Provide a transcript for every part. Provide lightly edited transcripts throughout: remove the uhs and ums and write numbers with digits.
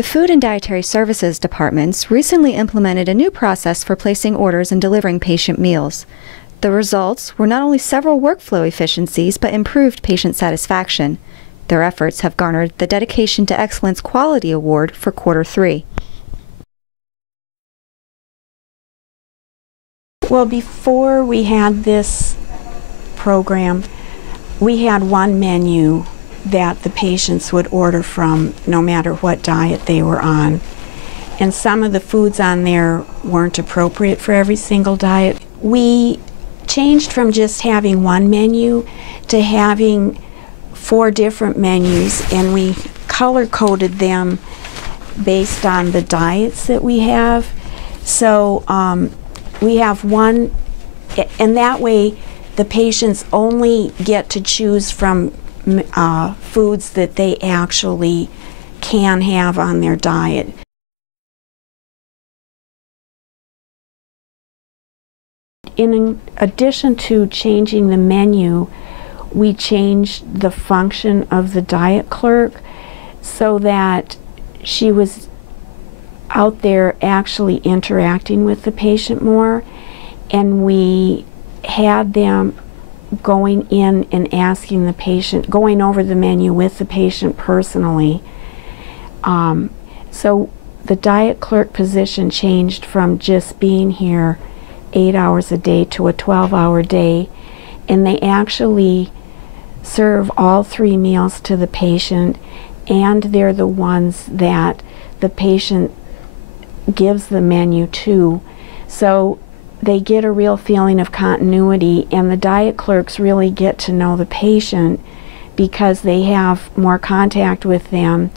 The Food and Dietary Services departments recently implemented a new process for placing orders and delivering patient meals. The results were not only several workflow efficiencies, but improved patient satisfaction. Their efforts have garnered the Dedication to Excellence Quality Award for Q3. Well, before we had this program, we had one menu that the patients would order from no matter what diet they were on. And some of the foods on there weren't appropriate for every single diet. We changed from just having one menu to having 4 different menus, and we color-coded them based on the diets that we have. So we have one, and that way the patients only get to choose from foods that they actually can have on their diet. In addition to changing the menu, we changed the function of the diet clerk so that she was out there actually interacting with the patient more, and we had them going in and asking the patient, going over the menu with the patient personally. So the diet clerk position changed from just being here 8 hours a day to a 12-hour day, and they actually serve all 3 meals to the patient, and they're the ones that the patient gives the menu to. So they get a real feeling of continuity, and the diet clerks really get to know the patient because they have more contact with them,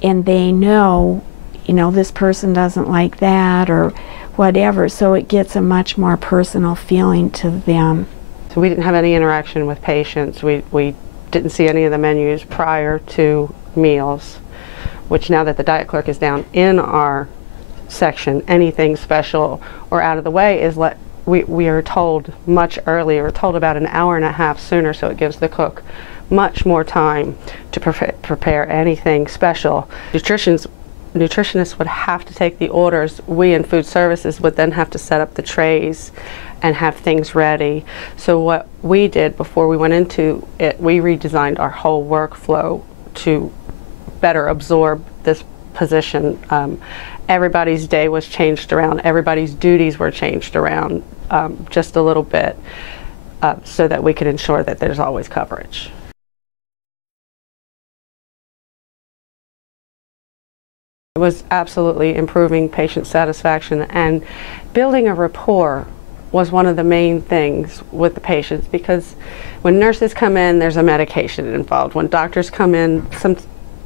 and they know, you know, this person doesn't like that or whatever, so it gets a much more personal feeling to them. So we didn't have any interaction with patients. We didn't see any of the menus prior to meals, which now that the diet clerk is down in our section, anything special or out of the way is we are told much earlier. We're told about an hour and a half sooner, so it gives the cook much more time to prepare anything special. Nutritionists would have to take the orders. We in food services would then have to set up the trays and have things ready. So what we did before we went into it, we redesigned our whole workflow to better absorb this position. Everybody's day was changed around, everybody's duties were changed around just a little bit so that we could ensure that there's always coverage. It was absolutely improving patient satisfaction, and building a rapport was one of the main things with the patients, because when nurses come in, there's a medication involved. When doctors come in,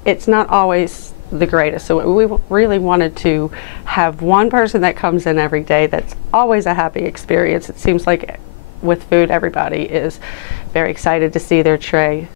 it's not always the greatest. So we really wanted to have one person that comes in every day that's always a happy experience. It seems like with food, everybody is very excited to see their tray.